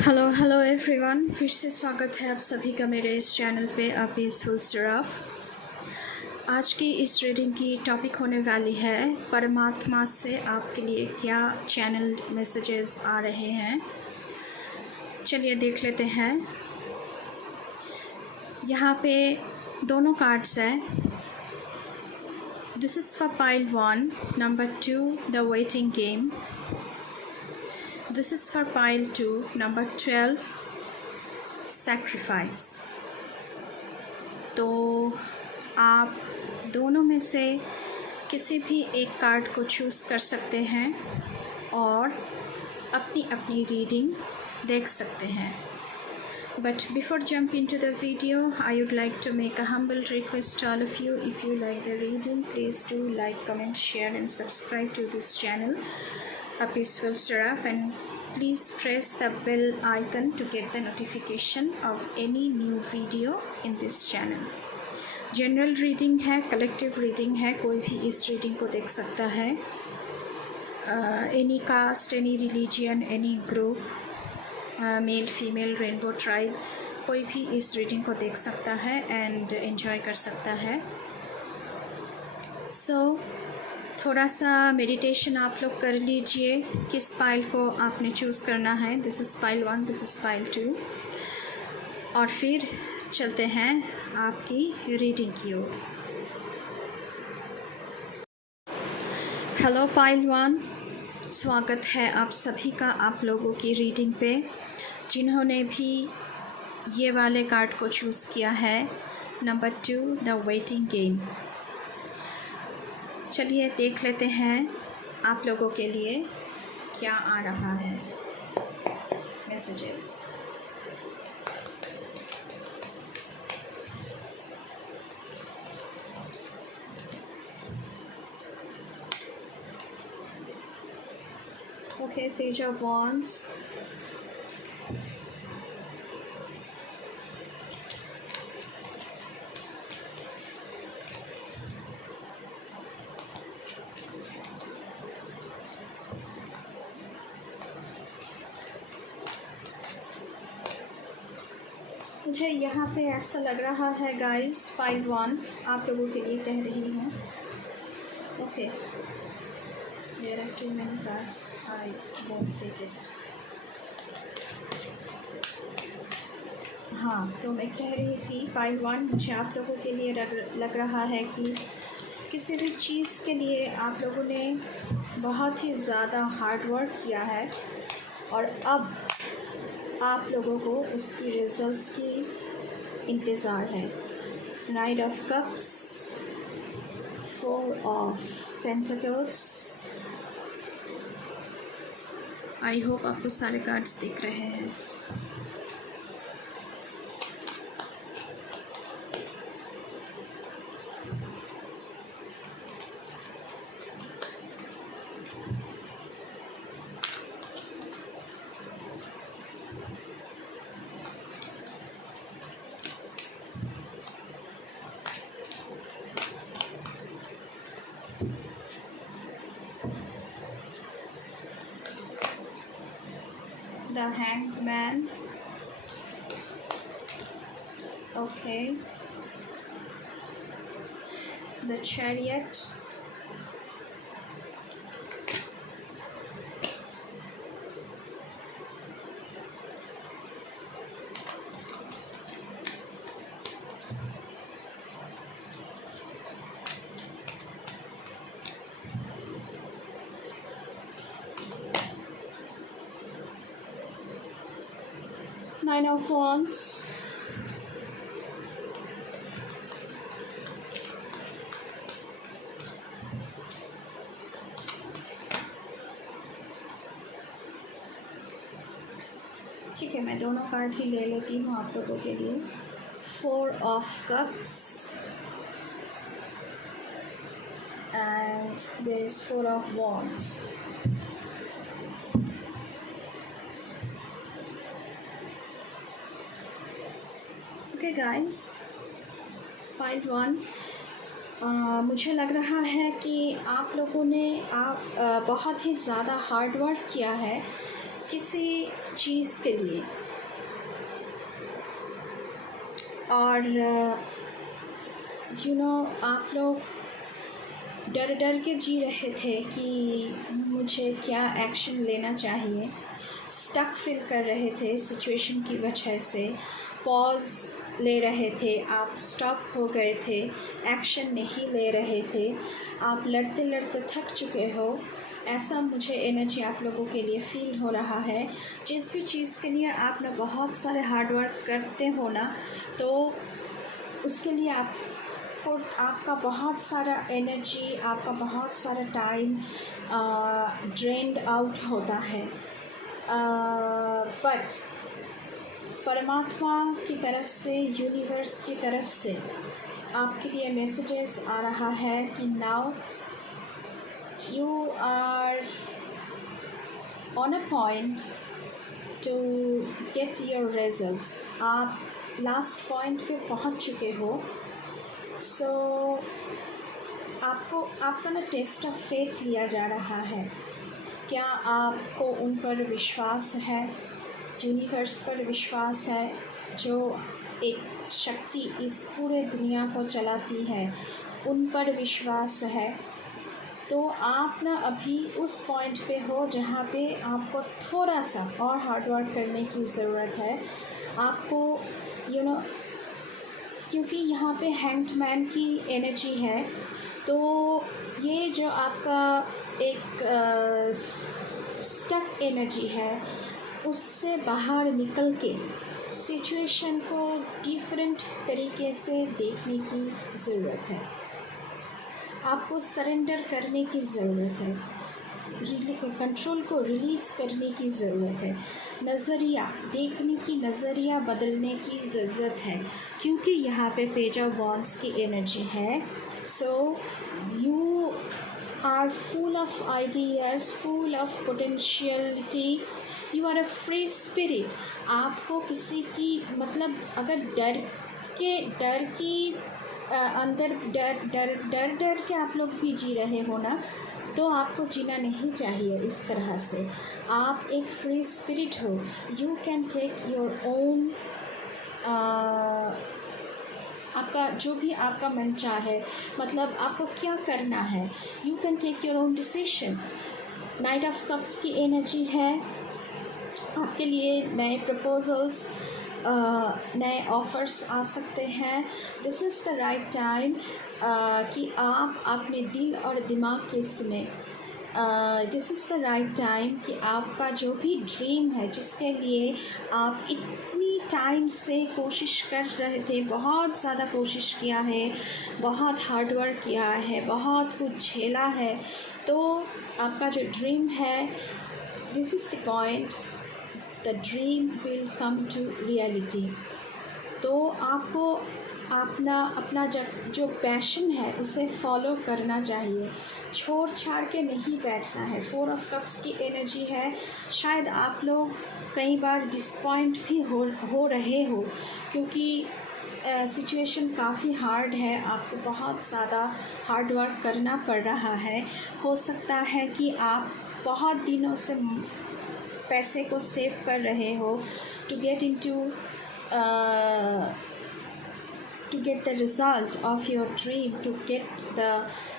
Hello hello everyone, फिर से स्वागत है आप सभी का मेरे इस चैनल पे अ पीसफुल सिराफ। आज की इस रीडिंग की टॉपिक होने वाली है परमात्मा से आपके लिए क्या चैनल मैसेजेस आ रहे हैं। चलिए देख लेते हैं। यहाँ पे दोनों कार्ड्स हैं। This is for pile 1, number 2 the waiting game. This is for pile 2, number 12, sacrifice। तो आप दोनों में से किसी भी एक कार्ड को चूज़ कर सकते हैं और अपनी अपनी रीडिंग देख सकते हैं। But before jump into the video, I would like to make a humble request to all of you. If you like the reading, please do like, comment, share and subscribe to this channel, A Peaceful Seraph, and please press the bell icon to get the notification of any new video in this channel. General reading है, collective reading है, कोई भी इस reading को देख सकता है। Any caste, any religion, any group, male female, rainbow tribe, कोई भी इस रीडिंग को देख सकता है एंड एंजॉय कर सकता है। सो थोड़ा सा मेडिटेशन आप लोग कर लीजिए किस पाइल को आपने चूज़ करना है। This is pile 1, this is pile 2, और फिर चलते हैं आपकी रीडिंग की ओर। हेलो पाइल 1, स्वागत है आप सभी का आप लोगों की रीडिंग पे। जिन्होंने भी ये वाले कार्ड को चूज़ किया है, नंबर 2 द वेटिंग गेम। चलिए देख लेते हैं आप लोगों के लिए क्या आ रहा है messages. Okay, page of wands, मुझे यहाँ पे ऐसा लग रहा है गाइस, पाइल 1 आप लोगों के लिए कह रही हूँ। Okay, there are too many cards, I won't take it. हाँ, तो मैं कह रही थी पाइल 1, मुझे आप लोगों के लिए लग रहा है कि किसी भी चीज़ के लिए आप लोगों ने बहुत ही ज़्यादा हार्ड वर्क किया है और अब आप लोगों को उसकी रिजल्ट्स की इंतज़ार है। Night of cups, 4 of pentacles. I hope आपको सारे कार्ड्स दिख रहे हैं। The Hanged Man. Okay. The Chariot. Nine of Wands. ठीक है, मैं दोनों कार्ड ही ले लेती हूँ आप लोगों के लिए। 4 of cups and there is 4 of wands. Okay guys, pile 1, मुझे लग रहा है कि आप लोगों ने बहुत ही ज़्यादा हार्ड वर्क किया है किसी चीज़ के लिए, और आप लोग डर डर के जी रहे थे कि मुझे क्या एक्शन लेना चाहिए, स्टक फील कर रहे थे सिचुएशन की वजह से, पॉज ले रहे थे, आप स्टॉप हो गए थे, एक्शन नहीं ले रहे थे, आप लड़ते लड़ते थक चुके हो, ऐसा मुझे एनर्जी आप लोगों के लिए फ़ील हो रहा है। जिस भी चीज़ के लिए आप ना बहुत सारे हार्ड वर्क करते हो ना, तो उसके लिए आपका बहुत सारा एनर्जी, आपका बहुत सारा टाइम ड्रेन्ड आउट होता है। बट परमात्मा की तरफ से, यूनिवर्स की तरफ से आपके लिए मैसेजेस आ रहा है कि now you are on a point to get your results. आप लास्ट पॉइंट पे पहुंच चुके हो। सो आपका ना टेस्ट ऑफ फेथ लिया जा रहा है। क्या आपको उन पर विश्वास है, यूनिवर्स पर विश्वास है, जो एक शक्ति इस पूरे दुनिया को चलाती है, उन पर विश्वास है? तो आप ना अभी उस पॉइंट पे हो जहाँ पे आपको थोड़ा सा और हार्ड वर्क करने की ज़रूरत है। आपको क्योंकि यहाँ पे हैंडमैन की एनर्जी है, तो ये जो आपका एक स्टक एनर्जी है, उससे बाहर निकल के सिचुएशन को डिफरेंट तरीके से देखने की ज़रूरत है। आपको सरेंडर करने की ज़रूरत है, कंट्रोल को रिलीज़ करने की ज़रूरत है, नज़रिया देखने की, नज़रिया बदलने की ज़रूरत है, क्योंकि यहाँ पे पेज ऑफ वॉन्ड्स की एनर्जी है। So you are full of ideas, full of potentiality, you are a free spirit. आपको किसी की अगर डर की अंदर डर के आप लोग भी जी रहे हो ना, तो आपको जीना नहीं चाहिए इस तरह से। आप एक फ्री स्पिरिट हो, you can take your own, आपका जो भी आपका मन चाहे, आपको क्या करना है, you can take your own decision. Knight of cups की एनर्जी है, आपके लिए नए प्रपोजल्स, नए ऑफ़र्स आ सकते हैं। This is the right time कि आप अपने दिल और दिमाग के सुने। This is the right time कि आपका जो भी ड्रीम है, जिसके लिए आप इतनी टाइम से कोशिश कर रहे थे, बहुत ज़्यादा कोशिश किया है, बहुत हार्ड वर्क किया है, बहुत कुछ झेला है, तो आपका जो ड्रीम है, this is the point, the dream will come to reality. तो आपको अपना जो पैशन है उसे फॉलो करना चाहिए, छोड़ छाड़ के नहीं बैठना है। 4 ऑफ कप्स की एनर्जी है। शायद आप लोग कई बार डिसपॉइंट भी हो रहे हो, क्योंकि सिचुएशन काफ़ी हार्ड है, आपको बहुत ज़्यादा हार्ड वर्क करना पड़ रहा है। हो सकता है कि आप बहुत दिनों से पैसे को सेव कर रहे हो to get the result of your dream, to get the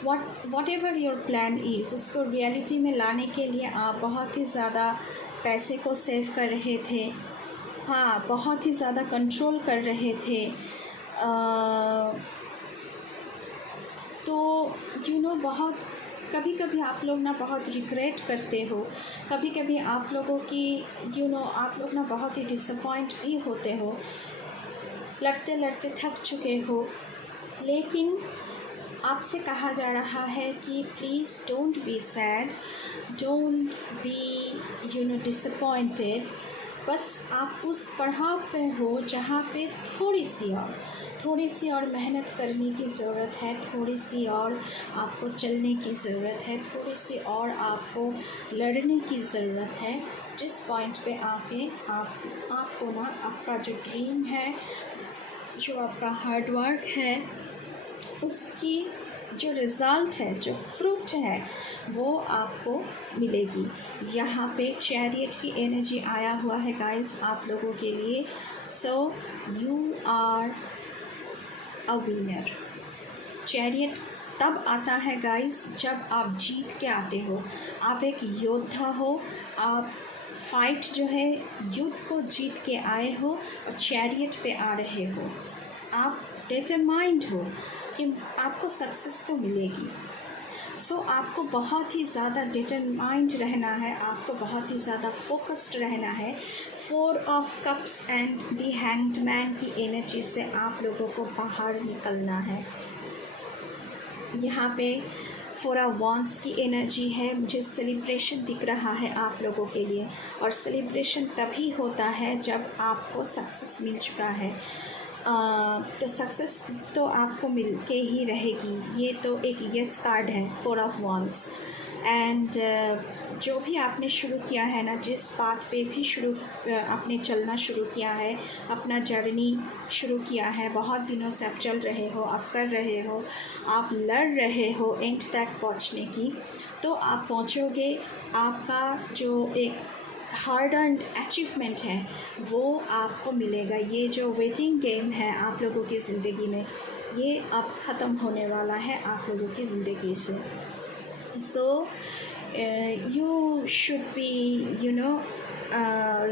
whatever your plan is, उसको रियलिटी में लाने के लिए आप बहुत ही ज़्यादा पैसे को सेव कर रहे थे, हाँ, बहुत ही ज़्यादा कंट्रोल कर रहे थे। तो बहुत कभी कभी आप लोग ना बहुत रिग्रेट करते हो, कभी कभी आप लोगों की आप लोग ना बहुत ही डिसअपॉइंट भी होते हो, लड़ते लड़ते थक चुके हो, लेकिन आपसे कहा जा रहा है कि please don't be sad, don't be disappointed. बस आप उस पड़ाव पे हो जहाँ पे थोड़ी सी और मेहनत करने की ज़रूरत है, थोड़ी सी और आपको चलने की ज़रूरत है, थोड़ी सी और आपको लड़ने की ज़रूरत है। जिस पॉइंट पे आपको ना आपका जो ड्रीम है, जो आपका हार्ड वर्क है, उसकी जो रिज़ल्ट है, जो फ्रूट है, वो आपको मिलेगी। यहाँ पे चैरियट की एनर्जी आया हुआ है गाइस आप लोगों के लिए। So you are a winner. Chariot तब आता है गाइस जब आप जीत के आते हो, आप एक योद्धा हो, आप फाइट जो है युद्ध को जीत के आए हो और चैरियट पे आ रहे हो। आप डिटरमाइंड हो कि आपको सक्सेस तो मिलेगी। सो आपको बहुत ही ज़्यादा डिटरमाइंड रहना है, आपको बहुत ही ज़्यादा फोकस्ड रहना है। 4 of cups and the hanged man की एनर्जी से आप लोगों को बाहर निकलना है। यहाँ पे 4 ऑफ वॉन्ड्स की एनर्जी है। मुझे सेलिब्रेशन दिख रहा है आप लोगों के लिए, और सेलिब्रेशन तभी होता है जब आपको सक्सेस मिल चुका है। तो सक्सेस तो आपको मिल के ही रहेगी। ये तो एक येस कार्ड है 4 ऑफ वॉन्ड्स। एंड जो भी आपने शुरू किया है ना, जिस पाथ पे भी आपने चलना शुरू किया है, अपना जर्नी शुरू किया है, बहुत दिनों से आप चल रहे हो, आप कर रहे हो, आप लड़ रहे हो एंड तक पहुंचने की, तो आप पहुंचोगे। आपका जो एक हार्ड अर्न्ड अचीवमेंट है वो आपको मिलेगा। ये जो वेटिंग गेम है आप लोगों की ज़िंदगी में, ये अब ख़त्म होने वाला है आप लोगों की ज़िंदगी से। So you should be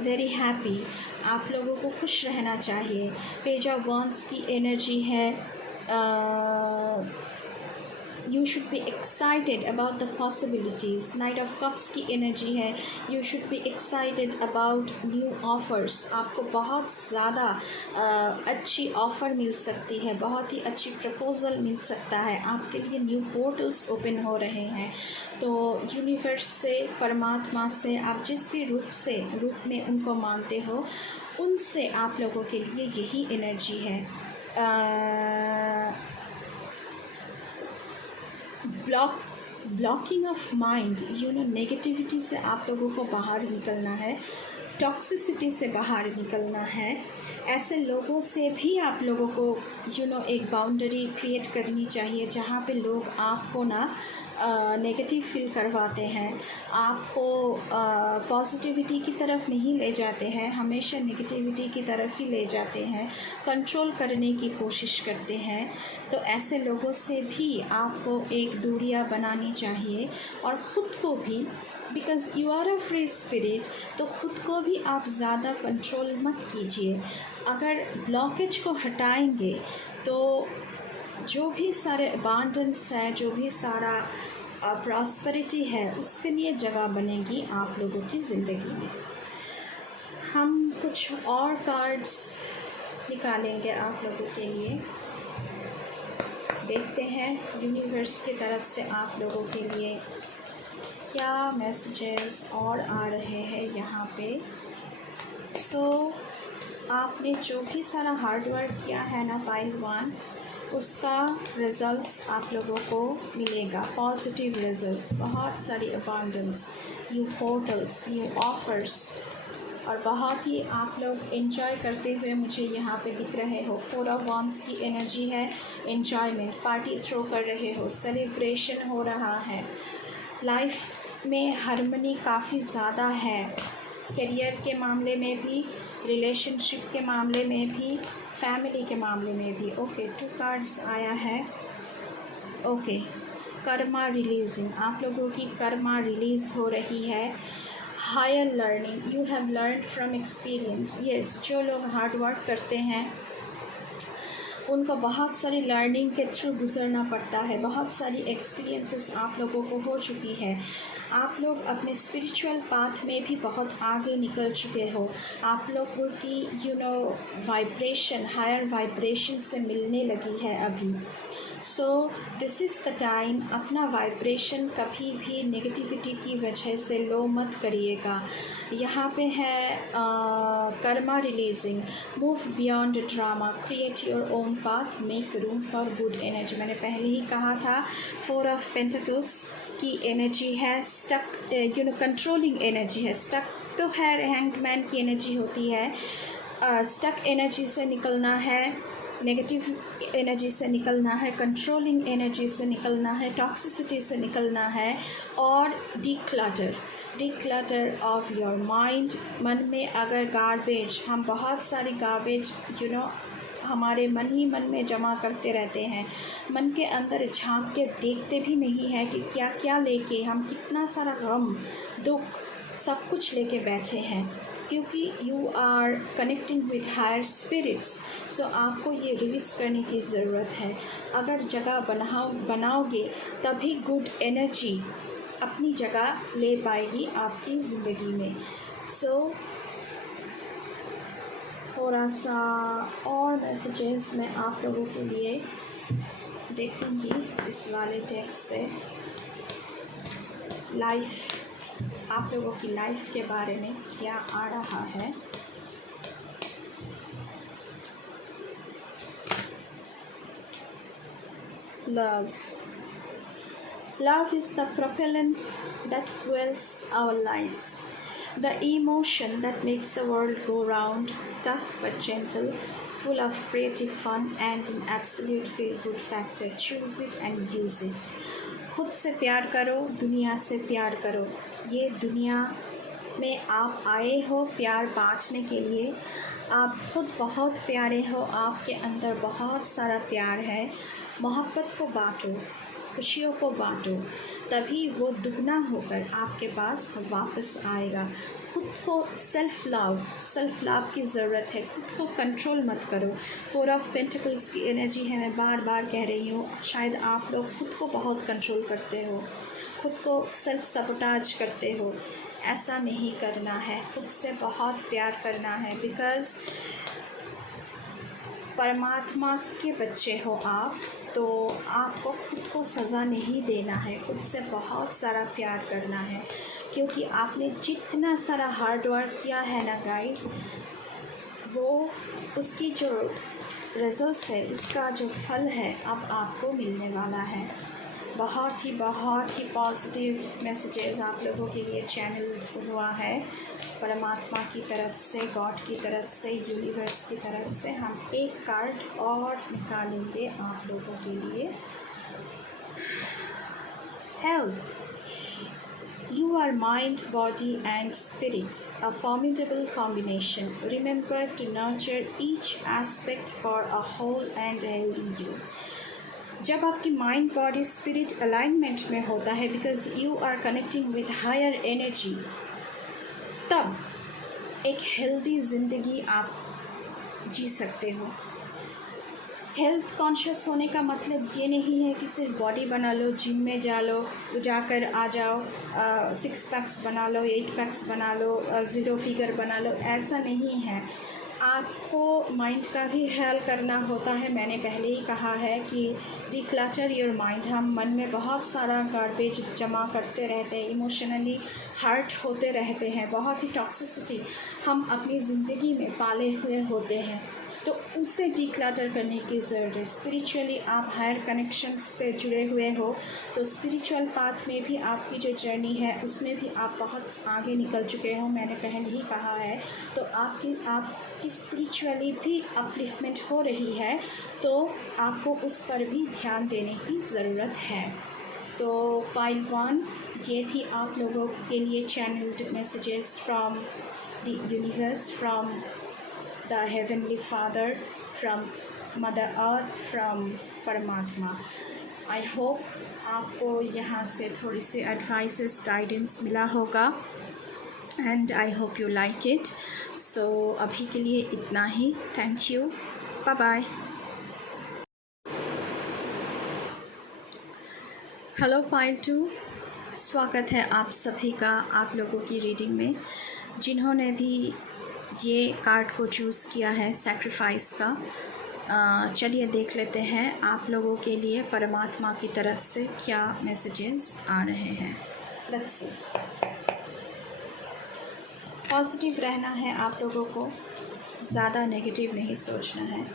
very happy. आप लोगों को खुश रहना चाहिए। पेज ऑफ वॉन्ड्स की एनर्जी है। You should be excited about the possibilities. Night of cups की एनर्जी है। You should be excited about new offers. आपको बहुत ज़्यादा अच्छी ऑफ़र मिल सकती है, बहुत ही अच्छी प्रपोज़ल मिल सकता है। आपके लिए न्यू पोर्टल्स ओपन हो रहे हैं। तो यूनिवर्स से, परमात्मा से, आप जिस भी रूप में उनको मानते हो, उनसे आप लोगों के लिए यही एनर्जी है। ब्लॉकिंग ऑफ माइंड, नेगेटिविटी से आप लोगों को बाहर निकलना है, टॉक्सिसिटी से बाहर निकलना है। ऐसे लोगों से भी आप लोगों को एक बाउंड्री क्रिएट करनी चाहिए जहाँ पे लोग आपको ना नेगेटिव फील करवाते हैं, आपको पॉजिटिविटी की तरफ नहीं ले जाते हैं, हमेशा नेगेटिविटी की तरफ ही ले जाते हैं, कंट्रोल करने की कोशिश करते हैं। तो ऐसे लोगों से भी आपको एक दूरियां बनानी चाहिए। और ख़ुद को भी, because you are a free spirit, तो ख़ुद को भी आप ज़्यादा कंट्रोल मत कीजिए। अगर ब्लॉकेज को हटाएंगे तो जो भी सारे अबांडेंस है, जो भी सारा प्रॉस्पेरिटी है, उसके लिए जगह बनेगी आप लोगों की ज़िंदगी में। हम कुछ और कार्ड्स निकालेंगे आप लोगों के लिए। देखते हैं यूनिवर्स की तरफ से आप लोगों के लिए क्या मैसेजेस और आ रहे हैं यहाँ पे। सो आपने जो भी सारा हार्ड वर्क किया है ना पाइल 1, उसका रिज़ल्ट्स आप लोगों को मिलेगा, पॉजिटिव रिज़ल्ट्स, बहुत सारी abundance, new portals, new offers, और बहुत ही आप लोग एंजॉय करते हुए मुझे यहाँ पे दिख रहे हो। 4 ऑफ वॉन्ड्स की एनर्जी है, एंजॉयमेंट, पार्टी थ्रो कर रहे हो, सेलिब्रेशन हो रहा है, लाइफ में हार्मनी काफ़ी ज़्यादा है, करियर के मामले में भी, रिलेशनशिप के मामले में भी, फैमिली के मामले में भी। ओके, 2 कार्ड्स आया है। ओके, कर्मा रिलीजिंग, आप लोगों की कर्मा रिलीज़ हो रही है। Higher learning, you have learn from experience. Yes, जो लोग हार्ड वर्क करते हैं उनको बहुत सारी लर्निंग के थ्रू गुजरना पड़ता है, बहुत सारी एक्सपीरियंसेस आप लोगों को हो चुकी है। आप लोग अपने स्पिरिचुअल पाथ में भी बहुत आगे निकल चुके हो। आप लोगों की वाइब्रेशन, हायर वाइब्रेशन से मिलने लगी है अभी। सो दिस इज़ द टाइम, अपना वाइब्रेशन कभी भी नेगेटिविटी की वजह से लो मत करिएगा। यहाँ पे है Karma releasing, move beyond drama, create your own path, make room for good energy. मैंने पहले ही कहा था 4 ऑफ पेंटिकल्स की एनर्जी है, स्टक कंट्रोलिंग एनर्जी है। स्टक तो है, हैंग्ड मैन की एनर्जी होती है। स्टक एनर्जी से निकलना है, नेगेटिव एनर्जी से निकलना है, कंट्रोलिंग एनर्जी से निकलना है, टॉक्सिसिटी से निकलना है और डिक्लटर ऑफ योर माइंड। मन में अगर गार्बेज, हम बहुत सारी गार्बेज हमारे मन ही मन में जमा करते रहते हैं, मन के अंदर झांक के देखते भी नहीं है कि क्या क्या लेके हम कितना सारा गम दुख सब कुछ लेके बैठे हैं, क्योंकि you are connecting with higher spirits. So आपको ये रिलीज़ करने की ज़रूरत है। अगर जगह बनाओगे तभी गुड एनर्जी अपनी जगह ले पाएगी आपकी ज़िंदगी में। सो थोड़ा सा और मैसेजेस मैं आप लोगों के लिए देखूंगी इस वाले टेक्स्ट से। लाइफ, आप लोगों की लाइफ के बारे में क्या आ रहा है। Love is the propellant that fuels our lives, the emotion that makes the world go round, tough but gentle, full of creative fun and an absolute feel-good factor. Choose it and use it. खुद से प्यार करो, दुनिया से प्यार करो। ये दुनिया में आप आए हो प्यार बांटने के लिए। आप खुद बहुत प्यारे हो, आपके अंदर बहुत सारा प्यार है। मोहब्बत को बांटो, खुशियों को बांटो, तभी वो दुगना होकर आपके पास वापस आएगा। खुद को सेल्फ़ लव की ज़रूरत है। खुद को कंट्रोल मत करो। 4 ऑफ पेंटिकल्स की एनर्जी है, मैं बार बार कह रही हूँ। शायद आप लोग खुद को बहुत कंट्रोल करते हो, खुद को सेल्फ सबोटाज करते हो। ऐसा नहीं करना है, खुद से बहुत प्यार करना है। बिकॉज़ परमात्मा के बच्चे हो आप, तो आपको खुद को सज़ा नहीं देना है। खुद से बहुत सारा प्यार करना है, क्योंकि आपने जितना सारा हार्ड वर्क किया है ना गाइस, वो उसकी जो रिजल्ट्स है, उसका जो फल है अब आपको मिलने वाला है। बहुत ही पॉजिटिव मैसेजेस आप लोगों के लिए चैनल हुआ है परमात्मा की तरफ से, गॉड की तरफ से, यूनिवर्स की तरफ से। हम एक कार्ड और निकालेंगे आप लोगों के लिए। Health, you are mind, body and spirit, a formidable combination. Remember to nurture each aspect for a whole and healthy you. जब आपकी माइंड बॉडी स्पिरिट अलाइनमेंट में होता है, because you are connecting with higher energy, तब एक healthy ज़िंदगी आप जी सकते हो। हेल्थ कॉन्शियस होने का मतलब ये नहीं है कि सिर्फ बॉडी बना लो, जिम में जाकर आ जाओ, 6 पैक्स बना लो, 8 पैक्स बना लो, 0 फिगर बना लो। ऐसा नहीं है। आपको माइंड का भी ख्याल करना होता है। मैंने पहले ही कहा है कि डिक्लटर योर माइंड। हम मन में बहुत सारा गार्बेज जमा करते रहते हैं, इमोशनली हर्ट होते रहते हैं, बहुत ही टॉक्सिसिटी हम अपनी ज़िंदगी में पाले हुए होते हैं, तो उसे डिक्लटर करने की ज़रूरत है। स्पिरिचुअली आप हायर कनेक्शन से जुड़े हुए हो, तो स्पिरिचुअल पाथ में भी आपकी जो जर्नी है उसमें भी आप बहुत आगे निकल चुके हो, मैंने पहले ही कहा है। तो आपकी स्पिरिचुअली भी अपलिफ्टमेंट हो रही है, तो आपको उस पर भी ध्यान देने की ज़रूरत है। तो पाइल 1, ये थी आप लोगों के लिए channelled messages from the universe, from the Heavenly Father, from Mother Earth, from परमात्मा। I hope आपको यहाँ से थोड़ी सी एडवाइसेस, गाइडेंस मिला होगा, and I hope you like it. So अभी के लिए इतना ही। Thank you. Bye bye. Hello Pile 2, स्वागत है आप सभी का आप लोगों की रीडिंग में। जिन्होंने भी ये कार्ड को चूज़ किया है सैक्रिफाइस का, चलिए देख लेते हैं आप लोगों के लिए परमात्मा की तरफ से क्या मैसेजेस आ रहे हैं। Let's see. पॉजिटिव रहना है आप लोगों को, ज़्यादा नेगेटिव नहीं सोचना है।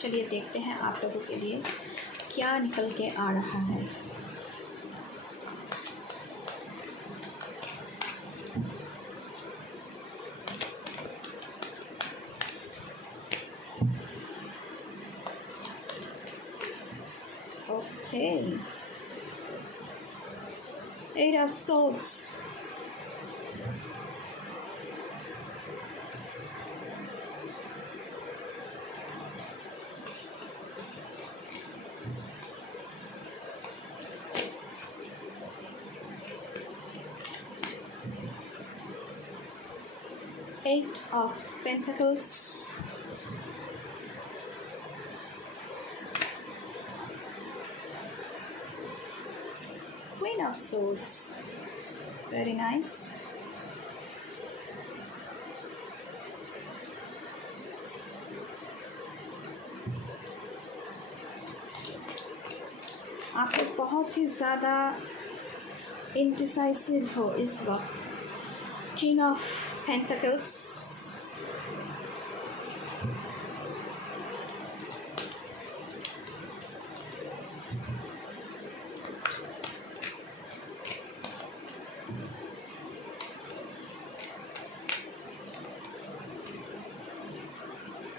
चलिए देखते हैं आप लोगों के लिए क्या निकल के आ रहा है। Okay. Eight of Swords. Eight of Pentacles. Queen of Swords. Very nice. आप लोग बहुत ही ज़्यादा इंडिसाइसिव हो इस वक्त. King of Pentacles.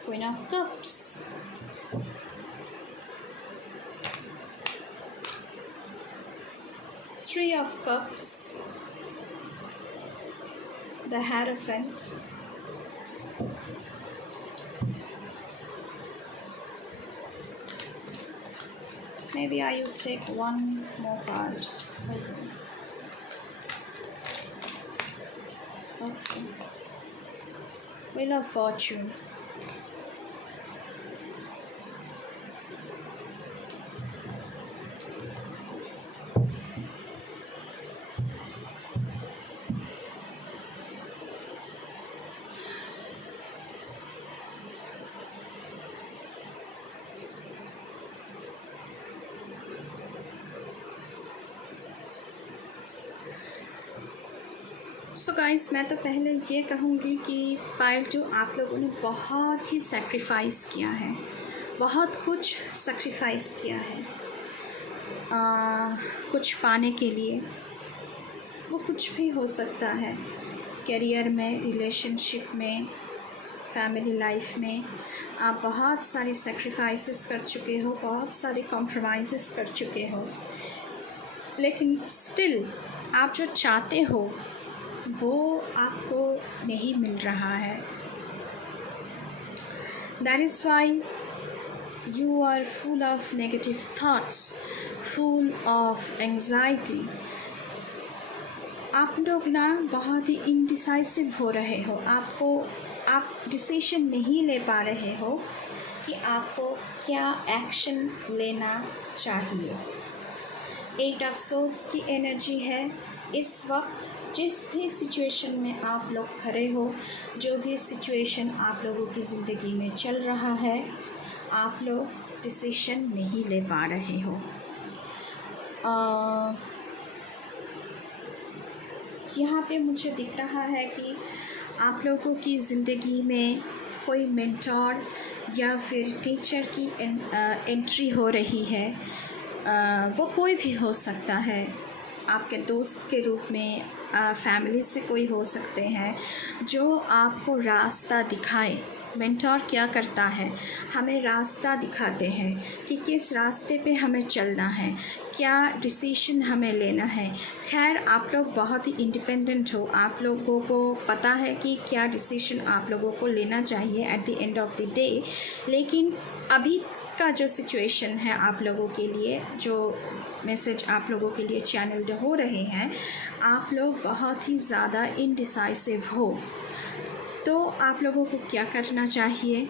Queen of Cups. Three of Cups. The Hierophant. Maybe I will take one more card. Okay. Wheel of Fortune. So guys, मैं तो पहले ये कहूँगी कि पायल जो आप लोगों ने बहुत ही सेक्रीफाइस किया है, बहुत कुछ सेक्रीफाइस किया है कुछ पाने के लिए. वो कुछ भी हो सकता है, करियर में, रिलेशनशिप में, फैमिली लाइफ में. आप बहुत सारी सेक्रीफाइसेस कर चुके हो, बहुत सारे कॉम्प्रोमाइज़ेस कर चुके हो, लेकिन स्टिल आप जो चाहते हो वो आपको नहीं मिल रहा है. That is why you are full of negative thoughts, full of anxiety. आप लोग ना बहुत ही इनडिसाइसिव हो रहे हो. आप डिसीजन नहीं ले पा रहे हो कि आपको क्या एक्शन लेना चाहिए. एट ऑफ सोर्ड्स की एनर्जी है इस वक्त. जिस भी सिचुएशन में आप लोग खड़े हो, जो भी सिचुएशन आप लोगों की ज़िंदगी में चल रहा है, आप लोग डिसीजन नहीं ले पा रहे हो. यहाँ पे मुझे दिख रहा है कि आप लोगों की ज़िंदगी में कोई मेंटोर या फिर टीचर की एंट्री हो रही है. वो कोई भी हो सकता है, आपके दोस्त के रूप में, फैमिली से कोई हो सकते हैं, जो आपको रास्ता दिखाए. मेंटोर क्या करता है, हमें रास्ता दिखाते हैं कि किस रास्ते पे हमें चलना है, क्या डिसीजन हमें लेना है. खैर, आप लोग बहुत ही इंडिपेंडेंट हो, आप लोगों को पता है कि क्या डिसीजन आप लोगों को लेना चाहिए at the end of the day. लेकिन अभी का जो सिचुएशन है आप लोगों के लिए, जो मैसेज आप लोगों के लिए चैनल्ड हो रहे हैं, आप लोग बहुत ही ज़्यादा इनडिसाइसिव हो. तो आप लोगों को क्या करना चाहिए,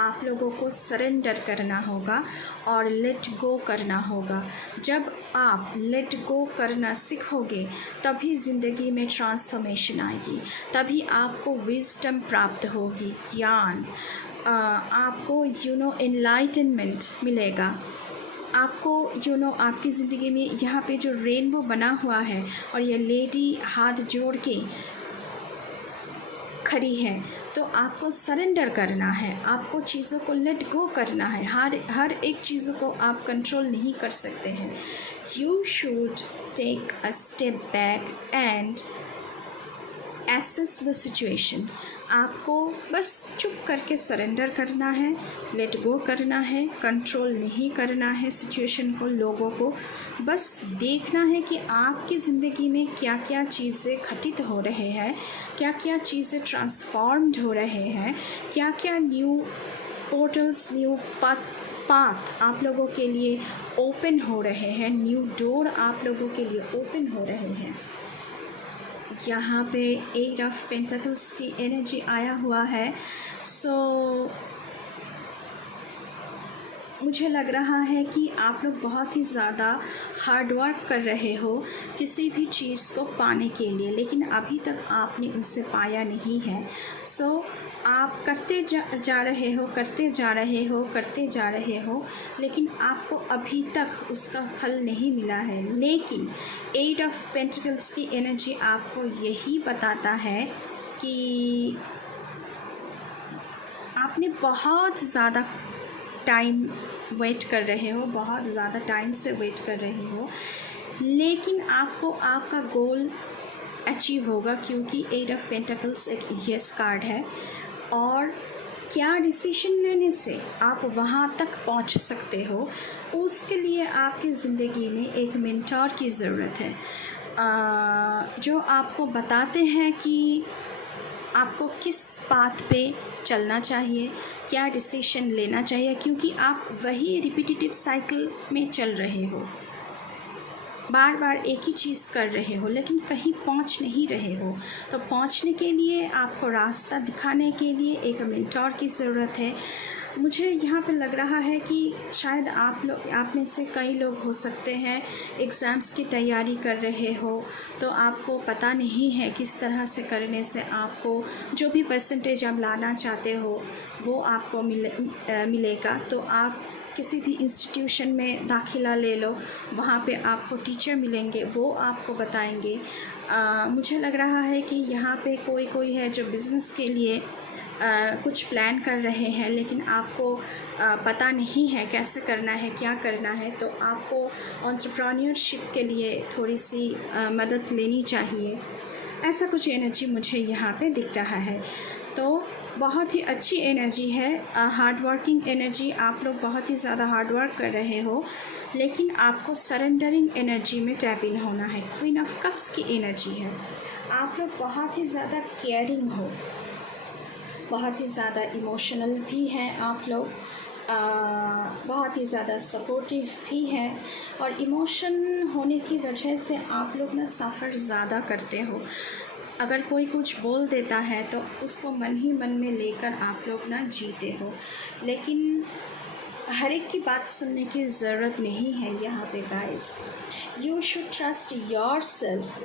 आप लोगों को सरेंडर करना होगा और लेट गो करना होगा. जब आप लेट गो करना सीखोगे तभी ज़िंदगी में ट्रांसफॉर्मेशन आएगी, तभी आपको विजडम प्राप्त होगी, ज्ञान, आपको एनलाइटनमेंट मिलेगा. आपको आपकी ज़िंदगी में यहाँ पे जो रेनबो बना हुआ है और ये लेडी हाथ जोड़ के खड़ी है, तो आपको सरेंडर करना है, आपको चीज़ों को लेट गो करना है. हर एक चीज़ों को आप कंट्रोल नहीं कर सकते हैं. You should take a step back and assess the situation. आपको बस चुप करके सरेंडर करना है, लेट गो करना है, कंट्रोल नहीं करना है सिचुएशन को, लोगों को। बस देखना है कि आपकी ज़िंदगी में क्या क्या चीज़ें घटित हो रहे हैं, क्या क्या चीज़ें ट्रांसफॉर्म्ड हो रहे हैं, क्या क्या न्यू पोर्टल्स, न्यू पाथ आप लोगों के लिए ओपन हो रहे हैं, न्यू डोर आप लोगों के लिए ओपन हो रहे हैं। यहाँ पे 8 ऑफ पेंटिकल्स की एनर्जी आया हुआ है। सो मुझे लग रहा है कि आप लोग बहुत ही ज़्यादा हार्ड वर्क कर रहे हो किसी भी चीज़ को पाने के लिए, लेकिन अभी तक आपने उसे पाया नहीं है। सो आप करते जा रहे हो, लेकिन आपको अभी तक उसका फल नहीं मिला है। लेकिन 8 ऑफ पेंटिकल्स की एनर्जी आपको यही बताता है कि आपने बहुत ज़्यादा टाइम वेट कर रहे हो, बहुत ज़्यादा टाइम से वेट कर रहे हो, लेकिन आपको आपका गोल अचीव होगा, क्योंकि 8 ऑफ पेंटिकल्स एक यस कार्ड है। और क्या डिसीजन लेने से आप वहाँ तक पहुँच सकते हो, उसके लिए आपकी ज़िंदगी में एक मेंटर की ज़रूरत है, जो आपको बताते हैं कि आपको किस पाथ पे चलना चाहिए, क्या डिसीजन लेना चाहिए, क्योंकि आप वही रिपीटेटिव साइकिल में चल रहे हो, बार बार एक ही चीज़ कर रहे हो, लेकिन कहीं पहुंच नहीं रहे हो। तो पहुंचने के लिए, आपको रास्ता दिखाने के लिए एक मेंटर की ज़रूरत है। मुझे यहाँ पे लग रहा है कि शायद आप में से कई लोग हो सकते हैं एग्ज़ाम्स की तैयारी कर रहे हो, तो आपको पता नहीं है किस तरह से करने से आपको जो भी परसेंटेज आप लाना चाहते हो वो आपको मिलेगा। तो आप किसी भी इंस्टीट्यूशन में दाखिला ले लो, वहाँ पे आपको टीचर मिलेंगे, वो आपको बताएंगे। मुझे लग रहा है कि यहाँ पे कोई है जो बिज़नेस के लिए कुछ प्लान कर रहे हैं, लेकिन आपको पता नहीं है कैसे करना है, क्या करना है। तो आपको एंटरप्रेन्योरशिप के लिए थोड़ी सी मदद लेनी चाहिए। ऐसा कुछ एनर्जी मुझे यहाँ पे दिख रहा है। तो बहुत ही अच्छी एनर्जी है, हार्ड वर्किंग एनर्जी। आप लोग बहुत ही ज़्यादा हार्ड वर्क कर रहे हो, लेकिन आपको सरेंडरिंग एनर्जी में टैप इन होना है। क्वीन ऑफ कप्स की एनर्जी है। आप लोग बहुत ही ज़्यादा केयरिंग हो, बहुत ही ज़्यादा इमोशनल भी हैं आप लोग, बहुत ही ज़्यादा सपोर्टिव भी हैं, और इमोशन होने की वजह से आप लोग ना सफ़र ज़्यादा करते हो। अगर कोई कुछ बोल देता है तो उसको मन ही मन में लेकर आप लोग ना जीते हो, लेकिन हर एक की बात सुनने की ज़रूरत नहीं है यहाँ पे guys. You should trust your self.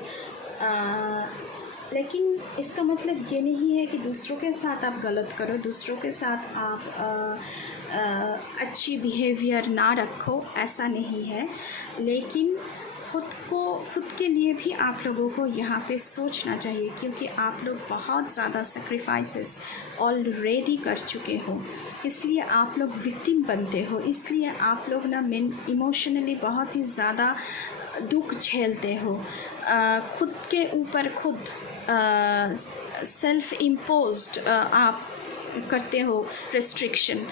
लेकिन इसका मतलब ये नहीं है कि दूसरों के साथ आप गलत करो, दूसरों के साथ आप अच्छी बिहेवियर ना रखो, ऐसा नहीं है। लेकिन खुद के लिए भी आप लोगों को यहाँ पे सोचना चाहिए, क्योंकि आप लोग बहुत ज़्यादा सेक्रीफाइसेस ऑलरेडी कर चुके हो, इसलिए आप लोग विक्टिम बनते हो, इसलिए आप लोग ना इमोशनली बहुत ही ज़्यादा दुख झेलते हो, खुद के ऊपर खुद सेल्फ इम्पोज्ड आप करते हो रिस्ट्रिक्शन।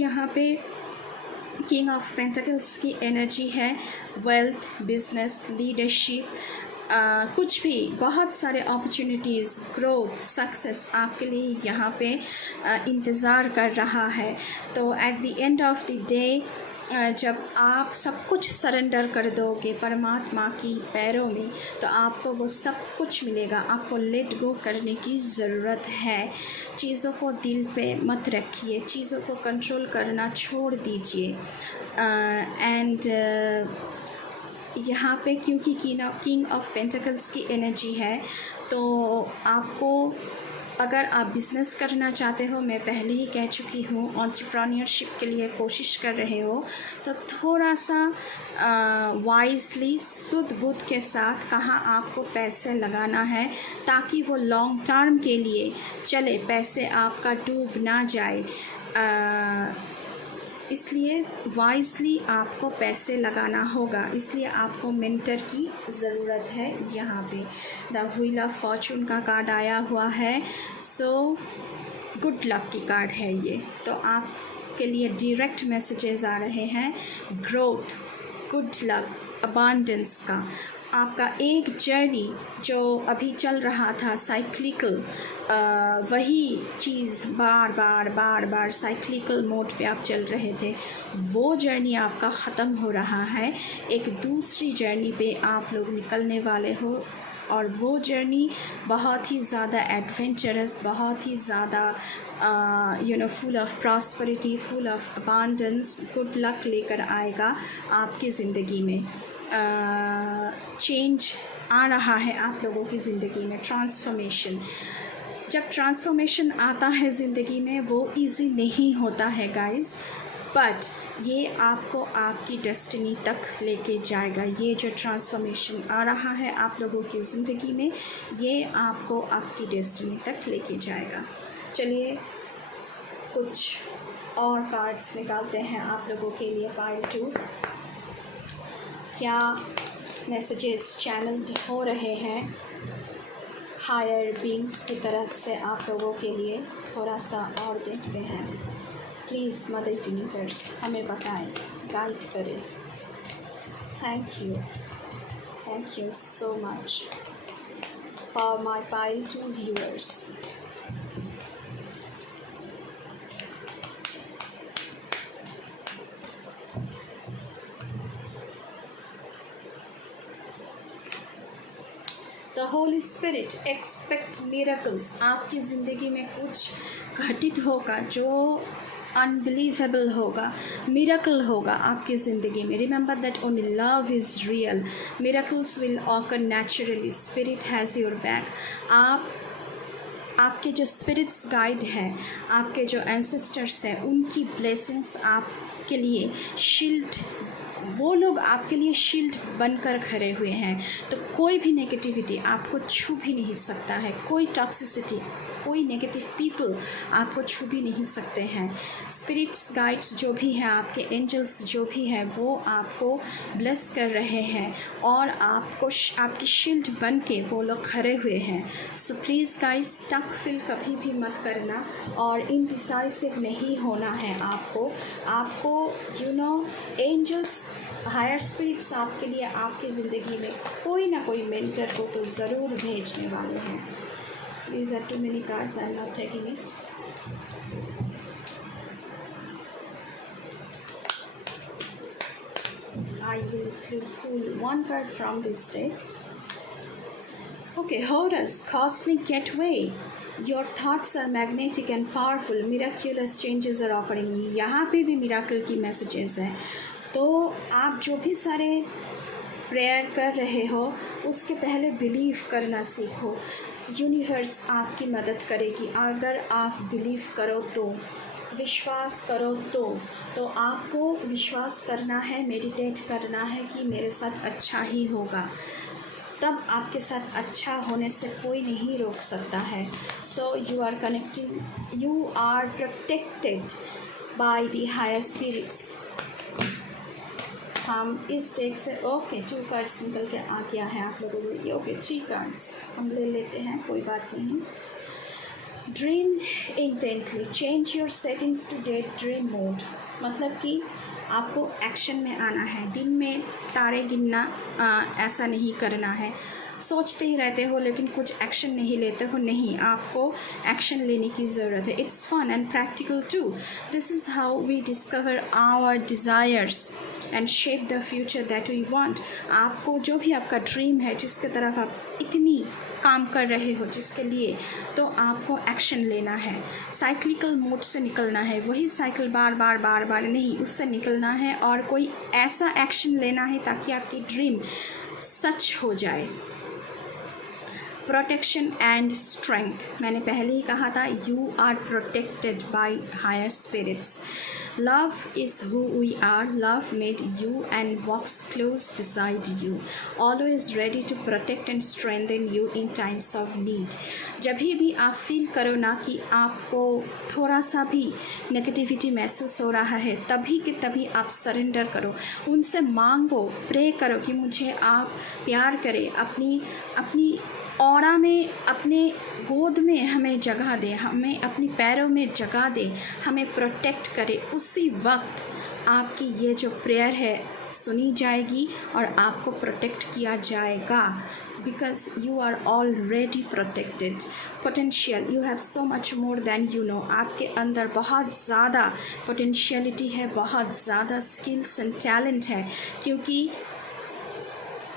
यहाँ पे किंग ऑफ पेंटिकल्स की एनर्जी है, वेल्थ, बिजनेस, लीडरशिप, कुछ भी, बहुत सारे अपॉर्चुनिटीज़, ग्रोथ, सक्सेस आपके लिए यहाँ पे इंतज़ार कर रहा है। तो at the end of the day जब आप सब कुछ सरेंडर कर दोगे परमात्मा की पैरों में, तो आपको वो सब कुछ मिलेगा। आपको लेट गो करने की ज़रूरत है। चीज़ों को दिल पे मत रखिए, चीज़ों को कंट्रोल करना छोड़ दीजिए। एंड यहाँ पे क्योंकि किंग ऑफ पेंटिकल्स की एनर्जी है, तो आपको, अगर आप बिज़नेस करना चाहते हो, मैं पहले ही कह चुकी हूँ, एंटरप्रेन्योरशिप के लिए कोशिश कर रहे हो, तो थोड़ा सा वाइजली, शुद्ध बुद्ध के साथ कहाँ आपको पैसे लगाना है, ताकि वो लॉन्ग टर्म के लिए चले, पैसे आपका डूब ना जाए। इसलिए वाइजली आपको पैसे लगाना होगा, इसलिए आपको मेंटर की ज़रूरत है। यहाँ पे द व्हील ऑफ फॉर्चून का कार्ड आया हुआ है, सो गुड लक की कार्ड है ये। तो आपके लिए डायरेक्ट मैसेजेस आ रहे हैं ग्रोथ, गुड लक, अबांडेंस का। आपका एक जर्नी जो अभी चल रहा था साइक्लिकल, वही चीज़ बार बार साइक्लिकल मोड पे आप चल रहे थे, वो जर्नी आपका ख़त्म हो रहा है। एक दूसरी जर्नी पे आप लोग निकलने वाले हो, और वो जर्नी बहुत ही ज़्यादा एडवेंचरस, बहुत ही ज़्यादा full of prosperity, full of abundance, good luck लेकर आएगा आपकी ज़िंदगी में। चेंज आ रहा है आप लोगों की ज़िंदगी में, ट्रांसफॉर्मेशन। जब ट्रांसफॉर्मेशन आता है ज़िंदगी में वो इजी नहीं होता है गाइस, बट ये आपको आपकी डेस्टिनी तक लेके जाएगा। ये जो ट्रांसफॉर्मेशन आ रहा है आप लोगों की ज़िंदगी में, ये आपको आपकी डेस्टिनी तक लेके जाएगा। चलिए कुछ और कार्ड्स निकालते हैं आप लोगों के लिए। पाइल 2, क्या मैसेजेस चैनल्ड हो रहे हैं हायर बीइंग्स की तरफ से आप लोगों के लिए? थोड़ा सा और देखते हैं। प्लीज़ मदर यूनिवर्स हमें बताएं, गाइड करें। Thank you so much for my pile 2 viewers. The Holi spirit expect miracles. आपकी ज़िंदगी में कुछ घटित होगा जो अनबिलीवेबल होगा, मिरेकल होगा आपकी ज़िंदगी में। Remember that only love is real, miracles will occur naturally, spirit has your back. आपके जो स्पिरिट्स गाइड हैं, आपके जो एंसेस्टर्स हैं, उनकी ब्लेसिंग्स आपके लिए शील्ड, वो लोग आपके लिए शील्ड बनकर खड़े हुए हैं। तो कोई भी नेगेटिविटी आपको छू भी नहीं सकता है, कोई टॉक्सिसिटी, कोई नेगेटिव पीपल आपको छू भी नहीं सकते हैं। स्पिरिट्स गाइड्स जो भी हैं, आपके एंजल्स जो भी हैं, वो आपको ब्लेस कर रहे हैं और आपको आपकी शील्ड बन के वो लोग खड़े हुए हैं। So please guys, stuck feel कभी भी मत करना और इनडिसाइसिव नहीं होना है आपको। एंजल्स, हायर स्पिरिट्स आपके लिए आपकी ज़िंदगी में कोई ना कोई मेंटर को तो ज़रूर भेजने वाले हैं। These are too many cards, I'm not taking it. I will pull one card from this deck. Okay, Horus, cosmic gateway. Your thoughts are magnetic and powerful. Miraculous changes are occurring. यहाँ पे भी miracle की messages हैं। तो आप जो भी सारे प्रेयर कर रहे हो उसके पहले बिलीव करना सीखो। यूनिवर्स आपकी मदद करेगी अगर आप बिलीव करो तो, विश्वास करो तो आपको विश्वास करना है, मेडिटेट करना है कि मेरे साथ अच्छा ही होगा। तब आपके साथ अच्छा होने से कोई नहीं रोक सकता है। So you are connecting, you are protected by the higher spirits. हम इस डेक से 2 कार्ड्स निकल के आ गया है आप लोगों को ये। 3 कार्ड्स हम ले लेते हैं, कोई बात नहीं। Dream intently, change your settings to date dream mode. मतलब कि आपको एक्शन में आना है, दिन में तारे गिनना ऐसा नहीं करना है। सोचते ही रहते हो लेकिन कुछ एक्शन नहीं लेते हो, नहीं, आपको एक्शन लेने की ज़रूरत है। It's fun and practical too. This is how we discover our desires and shape the future that we want. आपको जो भी आपका ड्रीम है, जिसके तरफ आप इतनी काम कर रहे हो, जिसके लिए, तो आपको एक्शन लेना है। साइक्लिकल मोड से निकलना है, वही साइकिल बार बार नहीं, उससे निकलना है और कोई ऐसा एक्शन लेना है ताकि आपकी ड्रीम सच हो जाए। Protection and strength. मैंने पहले ही कहा था, you are protected by higher spirits. Love is who we are, love made you and walks close beside you, always ready to protect and strengthen you in times of need. जब भी आप feel करो ना कि आपको थोड़ा सा भी नेगेटिविटी महसूस हो रहा है, तभी के तभी आप सरेंडर करो, उनसे मांगो, प्रे करो कि मुझे आप प्यार करें, अपनी ऑरा में, अपने गोद में हमें जगह दें, हमें अपनी पैरों में जगह दें, हमें प्रोटेक्ट करें। उसी वक्त आपकी ये जो प्रेयर है सुनी जाएगी और आपको प्रोटेक्ट किया जाएगा, because you are already protected. Potential, you have so much more than you know. आपके अंदर बहुत ज़्यादा पोटेंशियलिटी है, बहुत ज़्यादा स्किल्स एंड टैलेंट है, क्योंकि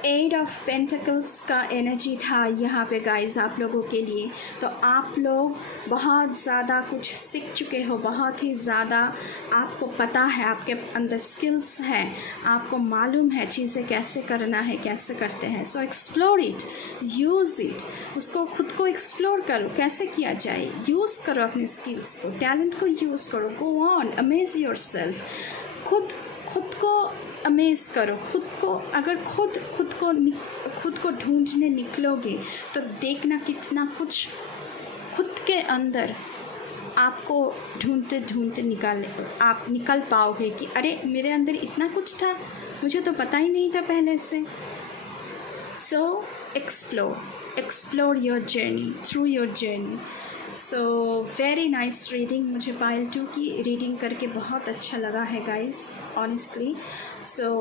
8 ऑफ पेंटिकल्स का एनर्जी था यहाँ पे गाइस आप लोगों के लिए। तो आप लोग बहुत ज़्यादा कुछ सीख चुके हो, बहुत ही ज़्यादा आपको पता है, आपके अंदर स्किल्स हैं, आपको मालूम है चीज़ें कैसे करना है, कैसे करते हैं। सो एक्सप्लोर इट, यूज़ इट, उसको खुद को एक्सप्लोर करो, कैसे किया जाए, यूज़ करो अपने स्किल्स को, टैलेंट को यूज़ करो, go on, amaze your self. खुद को अमेज़ करो, खुद को, अगर खुद को ढूंढने निकलोगे तो देखना कितना कुछ खुद के अंदर आपको ढूंढते ढूंढते आप निकल पाओगे कि अरे मेरे अंदर इतना कुछ था, मुझे तो पता ही नहीं था पहले से। सो explore your journey, through your journey. So very nice reading. मुझे पायल 2 की रीडिंग करके बहुत अच्छा लगा है गाइस, ऑनेस्टली। सो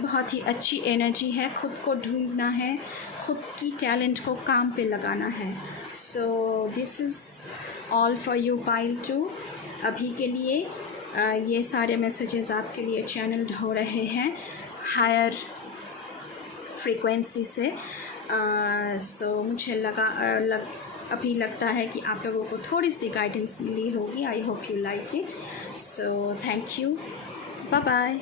बहुत ही अच्छी एनर्जी है, खुद को ढूंढना है, खुद की टैलेंट को काम पे लगाना है। So this is all for you Payal 2। अभी के लिए ये सारे मैसेजेस आपके लिए चैनल्ड हो रहे हैं हायर फ्रीक्वेंसी से। सो मुझे अभी लगता है कि आप लोगों को थोड़ी सी गाइडेंस मिली होगी। I hope you like it. So thank you, bye bye.